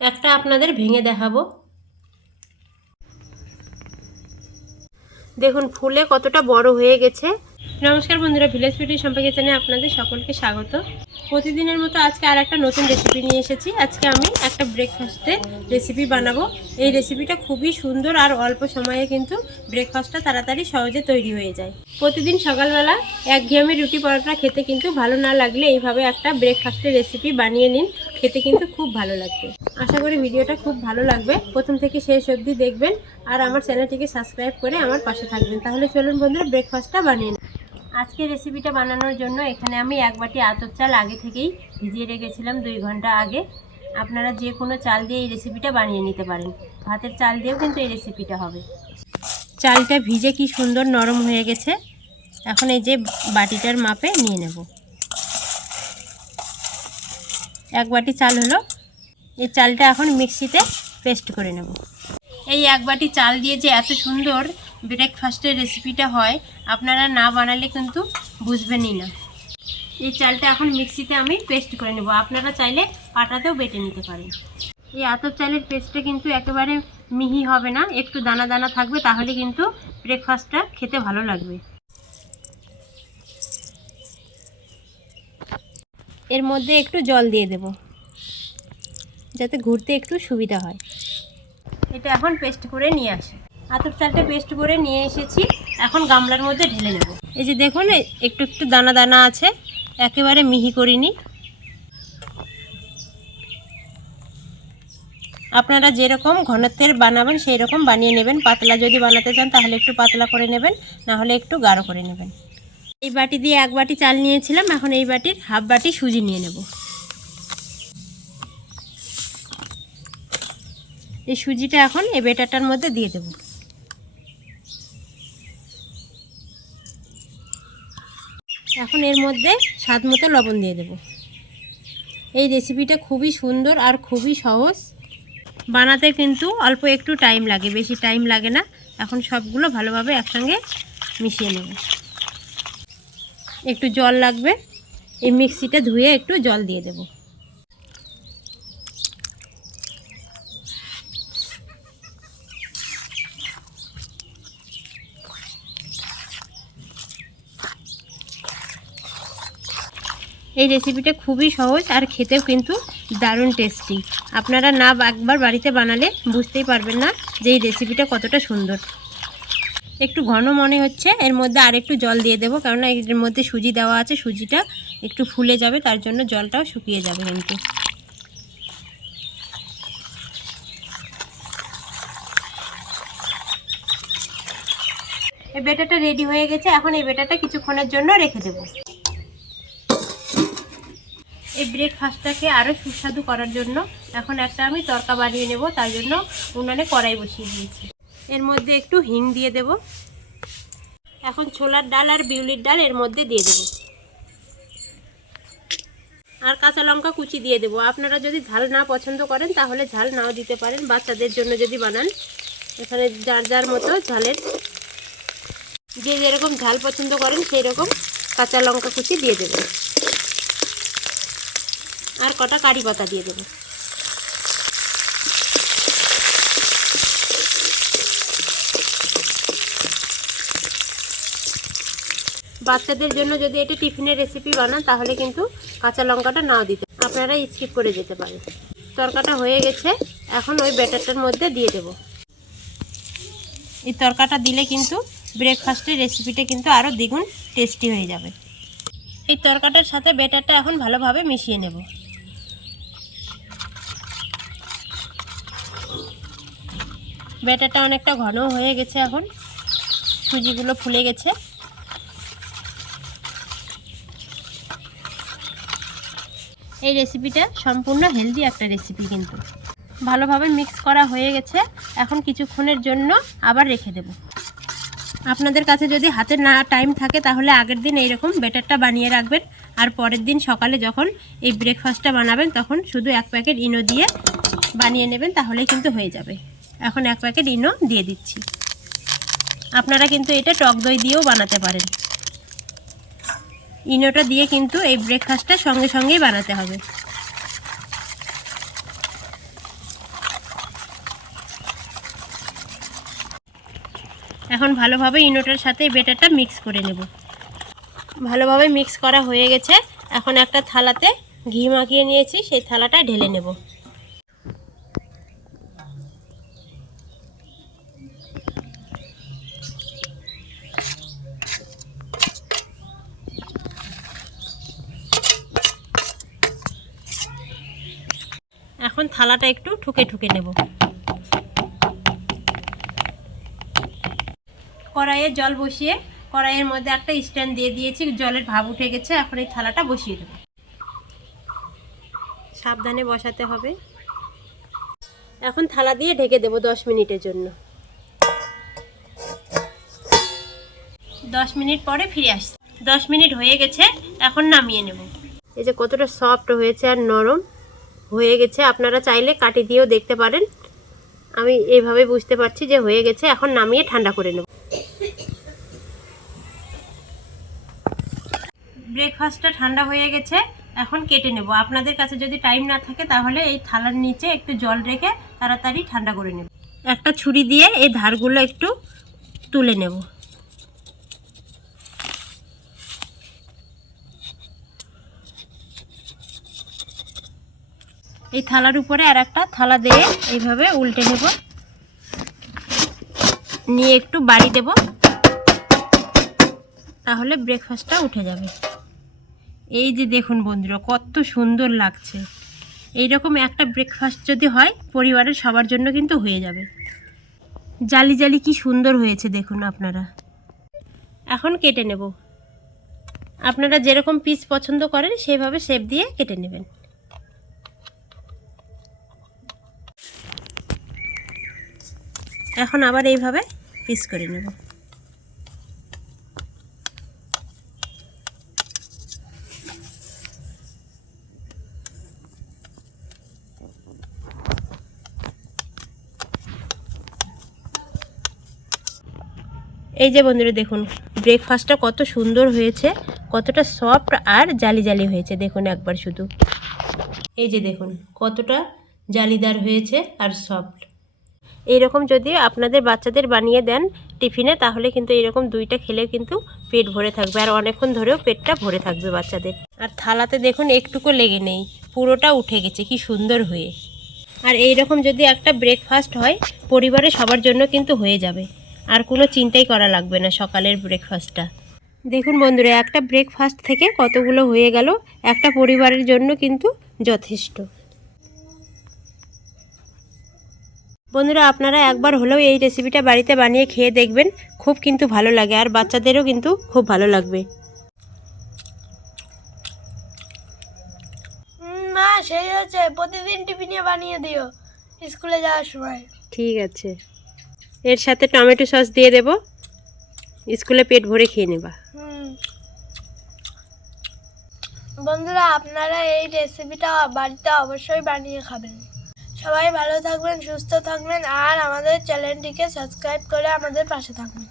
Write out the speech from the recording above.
একটা আপনাদের ভেঙে দেখাবো। দেখুন ফুলে কতটা বড় হয়ে গেছে। নমস্কার বন্ধুরা, ভিলেজ বিউটি সম্পর্কে জানিয়ে আপনাদের সকলকে স্বাগত। প্রতিদিনের মতো আজকে আর একটা নতুন রেসিপি নিয়ে এসেছি। আজকে আমি একটা ব্রেকফাস্টের রেসিপি বানাবো। এই রেসিপিটা খুবই সুন্দর আর অল্প সময়ে কিন্তু ব্রেকফাস্টটা তাড়াতাড়ি সহজে তৈরি হয়ে যায়। প্রতিদিন সকালবেলা এক একঘেয়েমি রুটি পরোটা খেতে কিন্তু ভালো না লাগলে এইভাবে একটা ব্রেকফাস্টের রেসিপি বানিয়ে নিন। খেতে কিন্তু খুব ভালো লাগবে। আশা করি ভিডিওটা খুব ভালো লাগবে। প্রথম থেকে শেষ অবধি দেখবেন আর আমার চ্যানেলটিকে সাবস্ক্রাইব করে আমার পাশে থাকবেন। তাহলে চলুন বন্ধুরা ব্রেকফাস্টটা বানিয়ে আজকে রেসিপিটা বানানোর জন্য এখানে আমি এক বাটি আতপ চাল আগে থেকেই ভিজিয়ে রেখেছিলাম দুই ঘণ্টা আগে। আপনারা যে কোনো চাল দিয়ে এই রেসিপিটা বানিয়ে নিতে পারেন। ভাতের চাল দিয়েও কিন্তু এই রেসিপিটা হবে। চালটা ভিজে কি সুন্দর নরম হয়ে গেছে। এখন এই যে বাটিটার মাপে নিয়ে নেব। এক বাটি চাল হলো। এই চালটা এখন মিক্সিতে পেস্ট করে নেব। এই এক বাটি চাল দিয়ে যে এত সুন্দর ব্রেকফাস্টের রেসিপিটা হয়, আপনারা না বানালে কিন্তু বুঝবেনই না। এই চালটা এখন মিক্সিতে আমি পেস্ট করে নেব। আপনারা চাইলে পাটাতেও বেটে নিতে পারেন। এই আতপ চালের পেস্টটা কিন্তু একেবারে মিহি হবে না, একটু দানা দানা থাকবে, তাহলে কিন্তু ব্রেকফাস্টটা খেতে ভালো লাগবে। এর মধ্যে একটু জল দিয়ে দেব, যাতে ঘুরতে একটু সুবিধা হয়। এটা এখন পেস্ট করে নিয়ে আসি। আতপ চালটা পেস্ট করে নিয়ে এসেছি, এখন গামলার মধ্যে ঢেলে নেব। এই যে দেখুন একটু একটু দানা দানা আছে, একেবারে মিহি করিনি। আপনারা যেরকম ঘনত্বের বানাবেন সেই রকম বানিয়ে নেবেন। পাতলা যদি বানাতে চান, তাহলে একটু পাতলা করে নেবেন, না হলে একটু গাঢ় করে নেবেন। এই বাটি দিয়ে এক বাটি চাল নিয়েছিলাম, এখন এই বাটির হাফ বাটি সুজি নিয়ে নেব। এই সুজিটা এখন এই বেটারটার মধ্যে দিয়ে দেব। এখন এর মধ্যে স্বাদ মতো লবণ দিয়ে দেব। এই রেসিপিটা খুবই সুন্দর আর খুবই সহজ। বানাতে কিন্তু অল্প একটু টাইম লাগে, বেশি টাইম লাগে না। এখন সবগুলো ভালোভাবে একসঙ্গে মিশিয়ে নেব। একটু জল লাগবে, এই মিক্সিটা ধুয়ে একটু জল দিয়ে দেব। এই রেসিপিটা খুবই সহজ আর খেতেও কিন্তু দারুণ টেস্টি আপনারা না একবার বাড়িতে বানালে বুঝতেই পারবেন না যে এই রেসিপিটা কতটা সুন্দর। একটু ঘন মনে হচ্ছে, এর মধ্যে আর একটু জল দিয়ে দেবো, কেননা এর মধ্যে সুজি দেওয়া আছে, সুজিটা একটু ফুলে যাবে, তার জন্য জলটাও শুকিয়ে যাবে কিন্তু। এই বেটাটা রেডি হয়ে গেছে, এখন এই বেটাটা কিছুক্ষণের জন্য রেখে দেবো। এই ব্রেকফাস্টটাকে আরও সুস্বাদু করার জন্য এখন একটা আমি তরকা বানিয়ে নেব, তার জন্য উনানে কড়াই বসিয়ে দিয়েছি। এর মধ্যে একটু হিং দিয়ে দেব। এখন ছোলার ডাল আর বিউলির ডাল এর মধ্যে দিয়ে দেব। আর কাঁচা লঙ্কা কুচি দিয়ে দেবো। আপনারা যদি ঝাল না পছন্দ করেন, তাহলে ঝাল নাও দিতে পারেন, বাচ্চাদের জন্য যদি বানান। এখানে যার যার মতো ঝালের। যে যেরকম ঝাল পছন্দ করেন সেই রকম কাঁচা লঙ্কা কুচি দিয়ে দেবেন। আর কটা কারি পাতা দিয়ে দেবো। বাচ্চাদের জন্য যদি এটা টিফিনের রেসিপি বানান, তাহলে কিন্তু কাঁচা লঙ্কাটা নাও দিতে আপনারা স্কিপ করে যেতে পারেন। তরকাটা হয়ে গেছে, এখন ওই ব্যাটারটার মধ্যে দিয়ে দেব। এই তরকাটা দিলে কিন্তু ব্রেকফাস্টের রেসিপিটা কিন্তু আরও দ্বিগুণ টেস্টি হয়ে যাবে। এই তরকাটার সাথে ব্যাটারটা এখন ভালোভাবে মিশিয়ে নেব। ব্যাটারটা অনেকটা ঘন হয়ে গেছে এখন। সুজিগুলো ফুলে গেছে। এই রেসিপিটা সম্পূর্ণ হেলদি একটা রেসিপি কিন্তু। ভালোভাবে মিক্স করা হয়ে গেছে। এখন কিছুক্ষণের জন্য আবার রেখে দেব। আপনাদের কাছে যদি হাতে না টাইম থাকে, তাহলে আগের দিন এইরকম ব্যাটারটা বানিয়ে রাখবেন। আর পরের দিন সকালে যখন এই ব্রেকফাস্টটা বানাবেন, তখন শুধু এক প্যাকেট ইনো দিয়ে বানিয়ে নেবেন, তাহলেই কিন্তু হয়ে যাবে। এখন এক প্যাকেট ইনো দিয়ে দিচ্ছি। আপনারা কিন্তু এটা টক দই দিয়েও বানাতে পারেন। ইনোটা দিয়ে কিন্তু এই ব্রেকফাস্টটা সঙ্গে সঙ্গেই বানাতে হবে। এখন ভালোভাবে ইনোটার সাথে বেটারটা মিক্স করে নেব। ভালোভাবে মিক্স করা হয়ে গেছে। এখন একটা থালাতে ঘি মাখিয়ে নিয়েছি, সেই থালাটা ঢেলে নেব। এখন থালাটা একটু ঠুকে ঠুকে নেব। কড়াইয়ে জল বসিয়ে কড়াইয়ের মধ্যে একটা স্ট্যান্ড দিয়ে দিয়েছি, জলের ভাব উঠে গেছে, এখন এই থালাটা বসিয়ে দেবো। সাবধানে বসাতে হবে। এখন থালা দিয়ে ঢেকে দেবো দশ মিনিটের জন্য। দশ মিনিট পরে ফিরে আসছি। দশ মিনিট হয়ে গেছে, এখন নামিয়ে নেব। এই যে কতটা সফট হয়েছে আর নরম। হয়ে গেছে। আপনারা চাইলে কাটি দিয়েও দেখতে পারেন। আমি এইভাবে বুঝতে পারছি যে হয়ে গেছে। এখন নামিয়ে ঠান্ডা করে নেব। ব্রেকফাস্টটা ঠান্ডা হয়ে গেছে। এখন কেটে নেব। আপনাদের কাছে যদি টাইম না থাকে, তাহলে এই থালার নিচে একটু জল রেখে তাড়াতাড়ি ঠান্ডা করে নেব। একটা ছুরি দিয়ে এই ধারগুলো একটু তুলে নেব। এই থালার উপরে আর একটা থালা দিয়ে এইভাবে উল্টে নেব। নিয়ে একটু বাড়ি দেব। তাহলে ব্রেকফাস্টটা উঠে যাবে। এই যে দেখুন বন্ধুরা, কত সুন্দর লাগছে। এই রকম একটা ব্রেকফাস্ট যদি হয়, পরিবারের সবার জন্য কিন্তু হয়ে যাবে। জালি জালি কি সুন্দর হয়েছে দেখুন আপনারা। এখন কেটে নেব। আপনারা যেরকম পিস পছন্দ করেন, সেইভাবে শেপ দিয়ে কেটে নেবেন। এখন আবার এইভাবে পিস করে নেব। এই যে বন্ধুরা দেখুন ব্রেকফাস্টটা কত সুন্দর হয়েছে, কতটা সফট আর জালি জালি হয়েছে, দেখুন একবার শুধু। এই যে দেখুন, কতটা জালিদার হয়েছে আর সফট এইরকম যদি আপনাদের বাচ্চাদের বানিয়ে দেন টিফিনে, তাহলে কিন্তু এরকম দুইটা খেলে কিন্তু পেট ভরে থাকবে। আর অনেকক্ষণ ধরেও পেটটা ভরে থাকবে বাচ্চাদের। আর থালাতে দেখুন একটুকু লেগে নেই, পুরোটা উঠে গেছে, কি সুন্দর হয়ে। আর এই রকম যদি একটা ব্রেকফাস্ট হয় পরিবারে সবার জন্য কিন্তু হয়ে যাবে। আর কোনো চিন্তাই করা লাগবে না সকালের ব্রেকফাস্টটা দেখুন বন্ধুরা, একটা ব্রেকফাস্ট থেকে কতগুলো হয়ে গেল, একটা পরিবারের জন্য কিন্তু যথেষ্ট। বন্ধুরা আপনারা একবার হলেও এই রেসিপিটা বাড়িতে বানিয়ে খেয়ে দেখবেন। খুব কিন্তু ভালো লাগে আর বাচ্চাদেরও কিন্তু খুব ভালো লাগবে। মা সেই হচ্ছে প্রতিদিন টিফিনে বানিয়ে দিও স্কুলে যাওয়ার সময়। ঠিক আছে। এর সাথে টমেটো সস দিয়ে দেব। স্কুলে পেট ভরে খেয়ে নেবা। হুম। বন্ধুরা আপনারা এই রেসিপিটা বাড়িতে অবশ্যই বানিয়ে খাবেন। সবাই ভালো থাকবেন সুস্থ থাকবেন আর আমাদের চ্যানেলটিকে সাবস্ক্রাইব করে আমাদের পাশে থাকবেন।